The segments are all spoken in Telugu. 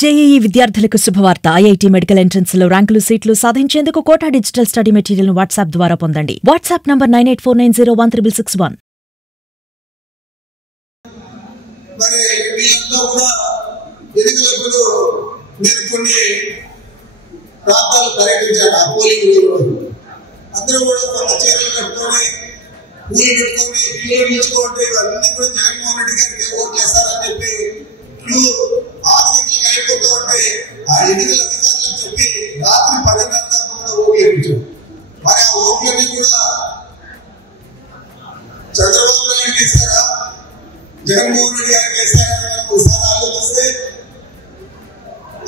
జేఈఈ విద్యార్థులకు శుభవార్త. ఐఐటీ మెడికల్ ఎంట్రన్స్ లో ర్యాంకులు సీట్లు సాధించేందుకు కోటా డిజిటల్ స్టడీ మెటీరియల్ ను వాట్సాప్ ద్వారా పొందండి. WhatsApp number 9849016661. మరి వీళ్ళంతా కూడా ఎన్నికలప్పుడు నేను కొన్ని ప్రాంతాలు పర్యటించాను. ఆ పోలింగ్ అందరూ కూడా కొంత చీరలు కట్టుకొని పూలు పెట్టుకొని పిల్లలు నిలుచుకోండి, ఇవన్నీ కూడా జగన్మోహన్ రెడ్డి గారికి ఓట్లు వేస్తారని చెప్పి క్యూ 6 గంటలకు అయిపోతూ ఉంటే ఆ ఎన్నికల అధికారులకు చెప్పి రాత్రి 10 గంటల దాకా కూడా ఓట్లు వేయించారు. మరి ఆ ఓట్లన్నీ కూడా చంద్రబాబు నాయుడు వేస్తారా, జగన్మోహన్ రెడ్డి గారికి వేస్తారా అని ఒకసారి ఆలోచిస్తే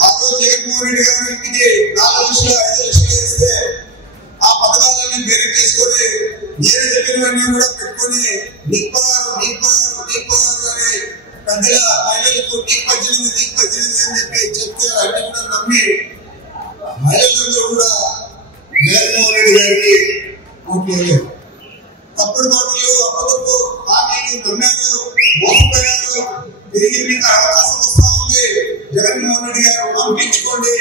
ఆ రోజు జగన్మోహన్ రెడ్డి గారి ఇంటికి 4 లక్షలు 5 లక్షలు వేస్తే ఆ పథకాలన్నీ పేరు చేసుకొని నేను చెప్పినవన్నీ కూడా పెట్టుకొని నిప్పారు అని పెద్దల మహిళలకు నీకు 18 అని చెప్పి చెప్తే అన్ని కూడా నమ్మి మహిళలందరూ కూడా జగన్మోహన్ రెడ్డి గారికి ఓట్లేదు. తప్పుడు మాటలు, అప్పటికప్పుడు హామీలు నమ్మారు, మోసపోయారు. తిరిగి మీకు అవకాశం వస్తా ఉంది, జగన్మోహన్ రెడ్డి గారు పంపించుకోండి,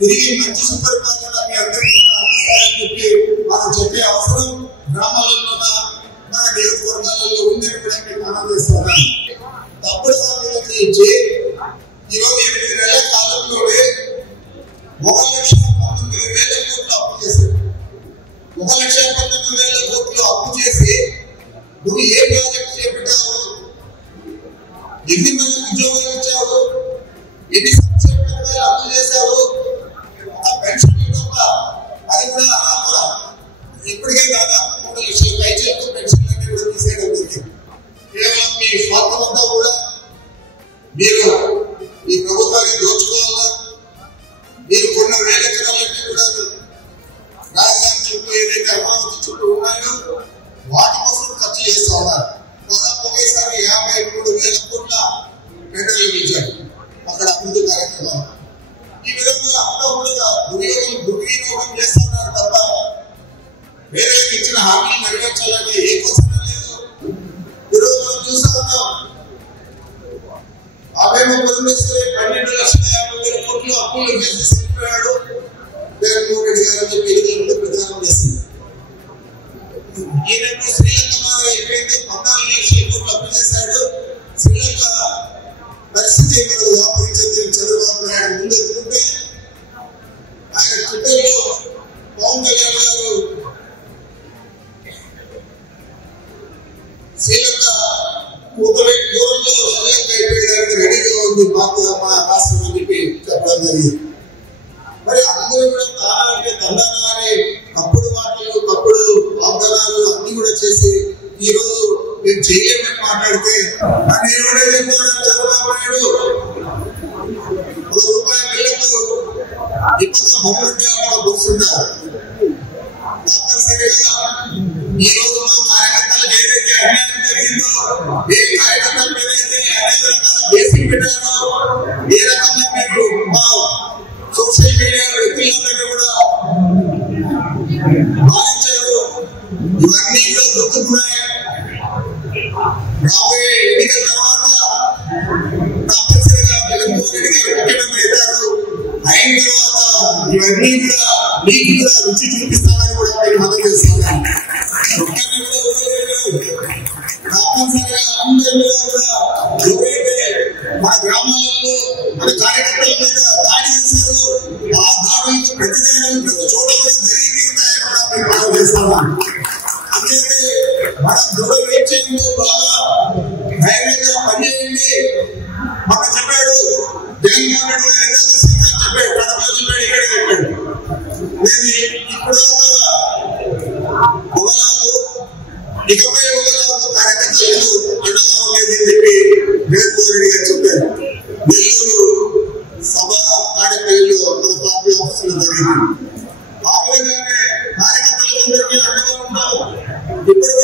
తిరిగి మంచి సుపరిపాలన మీ అందరికీ అందిస్తారని చెప్పి మనం చెప్పే అవసరం గ్రామాలలో మన నియోజకవర్గాలలో ఉందని కూడా మీకు ఆనందిస్తున్నాను. తప్పుడు హామీలను ఇచ్చి ఈరోజు 8 నెలల కాలంలోనే 1,19,000 కోట్లు అప్పు చేశారు. 1,19,000 కోట్లు అప్పు చేసి నువ్వు ఏ ప్రాజెక్టు చేపట్టావు, ఎన్ని మంది ఉద్యోగాలు ఇచ్చావు, ఎన్ని సంక్షేమ పథకాలు అమలు చేశావు, ఆ పెన్షన్ అది కూడా అనాథ ఇప్పటికే దాదాపు 3 లక్షల పైచలకు పెన్షన్లన్నీ కూడా తీసేయడం జరిగింది. కేవలం మీ స్వార్థం అంతా కూడా మీరు ఈ ప్రభుత్వాన్ని దోచుకోవాలా, మీరు కొన్న 1000 ఎకరాలన్నీ కూడా రాజధాని చుట్టూ ఏదైతే అమరావతి చుట్టూ ఉన్నాయో వాటి కోసం ఖర్చు చేస్తూ ఉన్నారు. దాదాపు ఒకేసారి 53,000 కోట్ల టెండర్లు పిలిచారు అక్కడ అభివృద్ధి కార్యక్రమాలు. ఈ విధంగా అంతా కూడా దుర్వినియోగం చేస్తున్నారు తప్ప వేరే ఇచ్చిన హామీలు నెరవేర్చాలని ఏ కోసం లేదు. ఈరోజు మనం చూస్తూ ఉన్నాం, ఆమెమో పొందేశ్వరి 12,50,000 కోట్లు అప్పులు చేసి చెప్పాడు జగన్మోహన్ రెడ్డి గారు చెప్పి ఎన్నికల్లో ప్రచారం చేసింది. ఈయనకు శ్రీలంక మాదిరి అయిపోయింది, 14 లక్షల కోట్లు అప్పు చేశాడు. శ్రీలంక పరిస్థితి మనకు వ్యాపరించింది. చంద్రబాబు నాయుడు ముందు ఎత్తుకుంటే ఆయన ట్విట్టర్లో పవన్ కళ్యాణ్ గారు శ్రీలంక 100 దూరంలో శ్రీలంక అయిపోయడానికి రెడీగా ఉంది మన రాష్ట్రం అని చెప్పి చెప్పడం జరిగింది. మరి అందరూ కూడా తాళాలంటే తండాలని తప్పుడు మాటలు, తప్పుడు వాగ్దానాలు అన్ని కూడా చేసి ఈ రోజు మేము చేయలేమని మాట్లాడితే నేను కూడా చెప్తున్నాను, చంద్రబాబు నాయుడు ₹1 పిల్లలకు ఇప్పటిగా బొమ్మలుంటే వస్తున్నారు. తప్పనిసరిగా ఈ రోజు మా కార్యకర్తలకు ఏదైతే అన్యాయం జరిగిందో, ఏ కార్యకర్తల మీద అయితే అనేక రకాల కేసులు పెట్టారో, ఏ రకంగా మీరు మా సోషల్ మీడియా వ్యక్తులందరినీ కూడా భావించారు, ఇవన్నీ కూడా గుర్తున్నాయి. రాబోయే ఎన్నికల తర్వాత తప్పనిసరిగా జగన్మోహన్ రెడ్డి గారు ముఖ్యమంత్రి అవుతారు. అయిన తర్వాత ఇవన్నీ కూడా మీకు కూడా రుచి చూపిస్తామని కూడా నేను మనవి చేస్తున్నాను. తప్పనిసరిగా అందరి కూడా ఎవరైతే మన గ్రామాలలో మన కార్యకర్తల మీద దాడి చేశారో ఆ దాడులకు ప్రతిదానం ప్రతి చోట కూడా జరిగిందని కూడా మేము చేస్తున్నాం. అందుకే మనం దృఢ వేచేయంలో బాగా ధైర్యంగా పనిచేయండి. మనం చెప్పాడు జగన్మోహన్ రెడ్డి గారు చెప్పాడు, కడపలో చెప్పాడు, ఇక్కడ చెప్పాడు. నేను ఇప్పుడు ఇకపై కార్యకర్తలు అండగా ఉండేది అని చెప్పి జగన్మోహన్ రెడ్డి గారు చెప్పారు. నెల్లూరు సభ కార్యక్రమంలో మన పార్టీ ఆఫీసులో జరిగింది. ఆ విధంగానే కార్యకర్తలందరికీ అండగా ఉంటాం. ఇప్పుడు